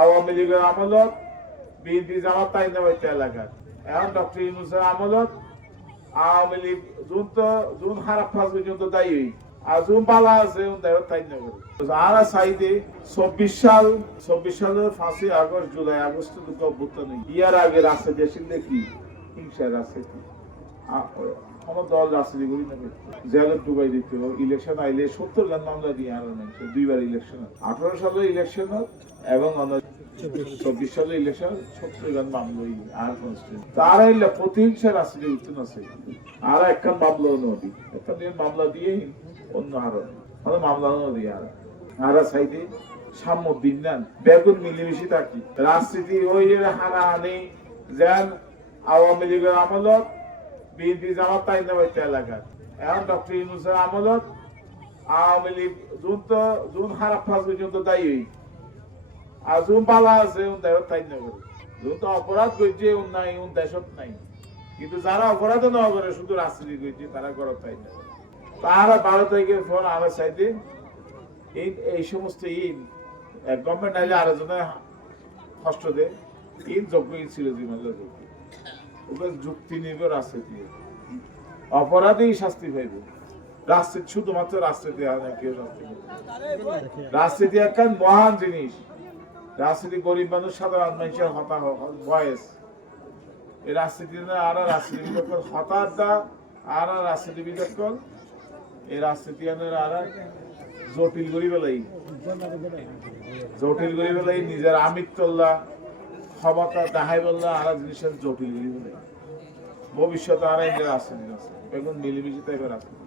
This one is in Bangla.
আওয়ামী লীগের আমলত বিএনপি জামাত তাই নেবাইতে এলাকার এখন ডক্টর ইউনূসের আমলত আওয়ামী লীগ জুন খারাপ ফাঁস পর্যন্ত দায়ী আর জুন পালা আছে তাই নেবে আর সাইডে 24 সালের 5ই আগস্ট জুলাই আগস্ট দুটো অভ্যুত্থান ইয়ার আগে রাজনীতি আসলে কি হিংসার রাজনীতি আমার দল রাজনীতি করি না জেলে ডুবাই দিতে ইলেকশন আইলে 70 গান মামলা দিয়ে আর দুইবার ইলেকশন 18 সালের ইলেকশন এবং 24 সালের ইলেকশন 70 গান মামলা আর তারা এলে প্রতিহিংসা রাজনীতি উঠতে আছে আর একটা মামলা নদী একটা মামলা দিয়ে অন্য আরো মামলা নদী আর সাইডে সাম্য বিজ্ঞান বেগুন মিলেমিশে থাকি রাজনীতি ওই হানাহানি যেন আওয়ামী লীগের আমলত বিএনপি জামাত তাই নেবাইতে এলাকার এখন ডক্টর ইউনূসের আমলত আওয়ামী লীগ জুন খারাপ ফাঁস পর্যন্ত দায়ী আর জুন পালা আছে তাই নেবে জুন তো অপরাধ করছে নাই দেশত নাই কিন্তু যারা অপরাধ না করে শুধু রাজনীতি করছে তারা গড় তাই নেবে তারা 12 তারিখের পর আমার সাইডে এই সমস্ত গভর্নমেন্ট আইলে আরো জনে কষ্ট দেয় যোগ্য ছিল জীবনের যোগ্য যুক্তি নিবে রাজনীতি অপরাধেই শাস্তি পাইবে রাজনীতি শুধুমাত্র রাজনীতি কেউ রাজনীতি একটা মহান জিনিস রাজনীতি গরিব মানুষ সাধারণ মানুষের বয়স এই রাজনীতি আর রাজনীতিবিদ হতাশ দা আর রাজনীতিবিদ এই রাজনীতি আর জটিল করি বেলাই নিজের আমিত্তল্লা ক্ষমতা দেখাই বললা আর জিনিসের জটিল করি বেলাই ভবিষ্যতে আর রাজনীতি আছে এখন মিলিমিশি টাইপের রাজনীতি